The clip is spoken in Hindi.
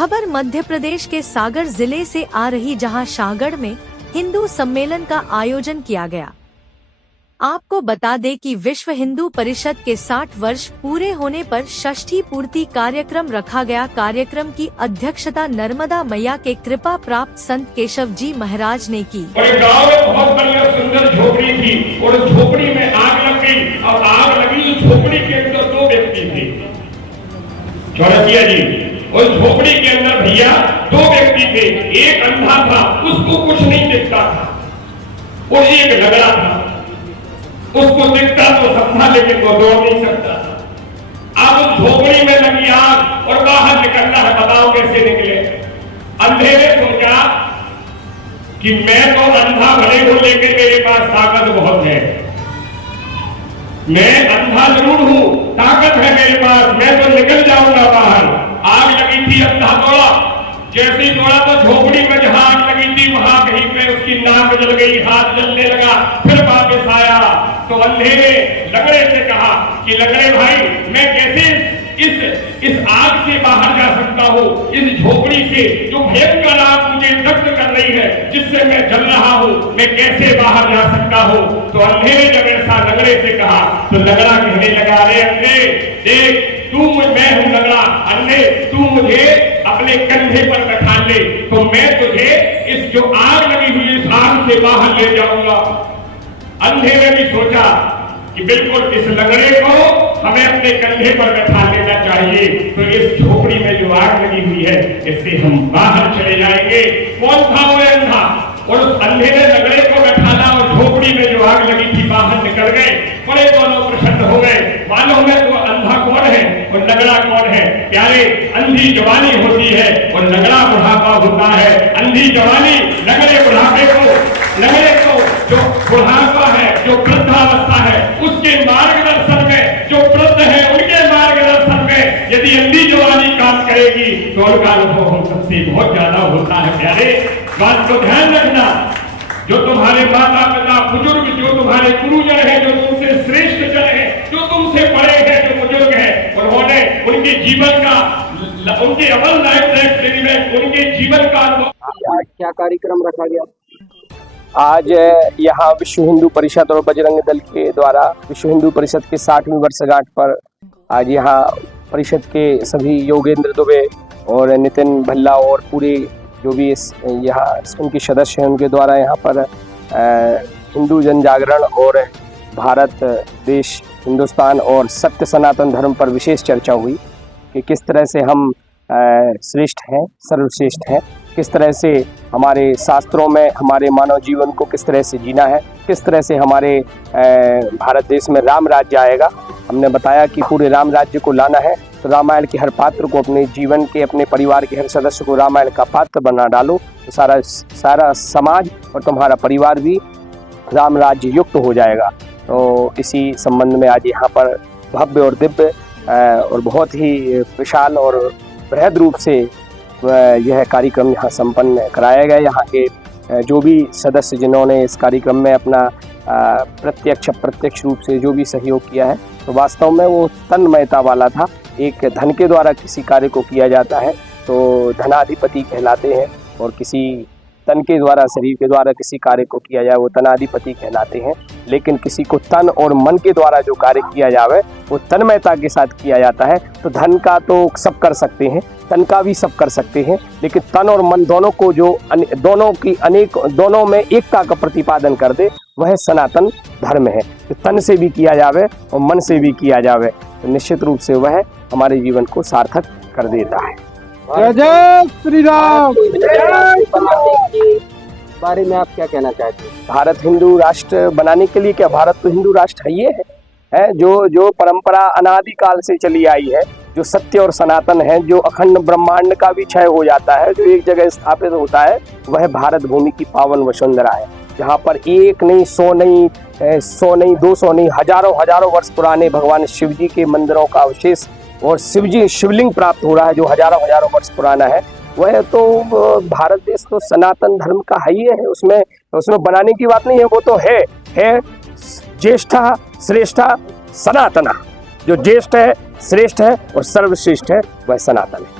खबर मध्य प्रदेश के सागर जिले से आ रही, जहां शाहगढ़ में हिंदू सम्मेलन का आयोजन किया गया। आपको बता दें कि विश्व हिंदू परिषद के 60 वर्ष पूरे होने पर षष्ठी पूर्ति कार्यक्रम रखा गया। कार्यक्रम की अध्यक्षता नर्मदा मैया के कृपा प्राप्त संत केशव जी महाराज ने की। और गांव में बहुत बढ़िया सुंदर झोपड़ी थी और उस झोपड़ी में आग लग गई और आग लगी उस झोपड़ी के अंदर 2 व्यक्ति थे। चौरसिया जी, उस झोपड़ी के अंदर भैया 2 व्यक्ति थे। एक अंधा था, उसको कुछ नहीं दिखता था, और एक लंगड़ा था, उसको दिखता तो समझा लेकिन वो दौड़ नहीं सकता। अब उस झोपड़ी में लगी आग और बाहर निकलना है, बताओ कैसे निकले। अंधे ने सोचा कि मैं तो अंधा भले हो लेकिन मेरे पास ताकत बहुत है, मैं अंधा जरूर हूं, ताकत है मेरे पास, मैं तो निकल जाऊंगा बाहर। आग लगी थी, अंधा दौड़ा, जैसे ही दौड़ा तो झोपड़ी में जहां आग लगी थी वहां कहीं पे उसकी नाक जल गई, हाथ जलने लगा, फिर वापस आया तो अंधे ने लंगड़े से कहा कि लंगड़े भाई, मैं कैसे इस आग से बाहर जा सकता हूँ, इस झोपड़ी से जो भयंकर आग मुझे दग्ध कर रही है, जिससे मैं जल रहा हूँ, मैं कैसे बाहर जा सकता हूँ। तो अंधे ने जब ऐसा लंगड़े से कहा तो लंगड़ा कहने लगा, अरे अंधे देख, मैं हूँ लंगड़ा, अंधे तू मुझे अपने कंधे पर बैठा ले तो मैं तुझे इस जो आग लगी हुई इस आग से बाहर ले जाऊंगा। अंधे ने भी सोचा कि बिल्कुल इस लंगड़े को हमें अपने कंधे पर बैठा लेना चाहिए, तो इस झोपड़ी में जो आग लगी हुई है इससे हम बाहर चले जाएंगे। कौन था वो अंधा? और उस अंधे ने लंगड़े को बैठाना और झोपड़ी में जो आग लगी थी बाहर निकल गए। बड़े दोनों प्रसन्न हो गए, मालूम है तो अंधा कौन है और लंगड़ा कौन है। प्यारे, अंधी जवानी होती है और लंगड़ा बुढ़ापा होता है। अंधी जवानी लंगड़े बुढ़ापे को जो बुढ़ापा है, जो वृद्धावस्था है, उसके मार्गदर्शन में, जो वृद्ध है उनके मार्गदर्शन में यदि अंधी जवानी काम करेगी तो उनका अनुभव हम सबसे बहुत ज्यादा होता है। प्यारे, बात को ध्यान रखना, जो तुम्हारे माता पिता बुजुर्ग, जो तुम्हारे गुरुजन हैं, जो तुमसे श्रेष्ठ जन हैं, जो तुमसे बड़े हैं, जो बुजुर्ग हैं, उन्होंने उनके जीवन का, उनके अमल लाइफ में उनके जीवन का अनुभव। आज क्या कार्यक्रम रखा गया? आज यहाँ विश्व हिंदू परिषद और बजरंग दल के द्वारा विश्व हिंदू परिषद के 60वीं वर्षगांठ पर आज यहाँ परिषद के सभी योगेंद्र दुबे और नितिन भल्ला और पूरे जो भी यहाँ उनके सदस्य हैं उनके द्वारा यहाँ पर हिंदू जन जागरण और भारत देश, हिंदुस्तान और सत्य सनातन धर्म पर विशेष चर्चा हुई कि किस तरह से हम श्रेष्ठ हैं, सर्वश्रेष्ठ हैं, किस तरह से हमारे शास्त्रों में हमारे मानव जीवन को किस तरह से जीना है, किस तरह से हमारे भारत देश में राम राज्य आएगा। हमने बताया कि पूरे राम राज्य को लाना है तो रामायण के हर पात्र को, अपने जीवन के, अपने परिवार के हर सदस्य को रामायण का पात्र बना डालो तो सारा समाज और तुम्हारा परिवार भी राम राज्य युक्त हो जाएगा। तो इसी संबंध में आज यहाँ पर भव्य और दिव्य और बहुत ही विशाल और बृहद रूप से यह कार्यक्रम यहाँ संपन्न कराया गया। यहाँ के जो भी सदस्य जिन्होंने इस कार्यक्रम में अपना प्रत्यक्ष रूप से जो भी सहयोग किया है, तो वास्तव में वो तन्मयता वाला था। एक धन के द्वारा किसी कार्य को किया जाता है तो धनाधिपति कहलाते हैं, और किसी तन के द्वारा, शरीर के द्वारा किसी कार्य को किया जाए वो तनाधिपति कहलाते हैं। लेकिन किसी को तन और मन के द्वारा जो कार्य किया जाए वो तन्मयता के साथ किया जाता है। तो धन का तो सब कर सकते हैं, तन का भी सब कर सकते हैं, लेकिन तन और मन दोनों को जो दोनों में एकता का प्रतिपादन कर दे वह सनातन धर्म है। तो तन से भी किया जावे और मन से भी किया जावे तो निश्चित रूप से वह हमारे जीवन को सार्थक कर देता है। जय श्री राम। बारे में आप क्या कहना चाहते हैं? भारत हिंदू राष्ट्र बनाने के लिए क्या, भारत तो हिंदू राष्ट्र है जो परंपरा अनादिकाल से चली आई है, जो सत्य और सनातन है, जो अखंड ब्रह्मांड का भी क्षय हो जाता है, जो एक जगह स्थापित होता है, वह भारत भूमि की पावन वसुंधरा है, जहाँ पर एक नहीं, 100 नहीं, 200 नहीं, हजारों वर्ष पुराने भगवान शिव जी के मंदिरों का अवशेष और शिवलिंग प्राप्त हो रहा है जो हजारों वर्ष पुराना है। वह तो भारत देश तो सनातन धर्म का है ही है, उसमें बनाने की बात नहीं है, वो तो है ज्येष्ठा श्रेष्ठा सनातना, जो ज्येष्ठ है, श्रेष्ठ है और सर्वश्रेष्ठ है वह सनातन है।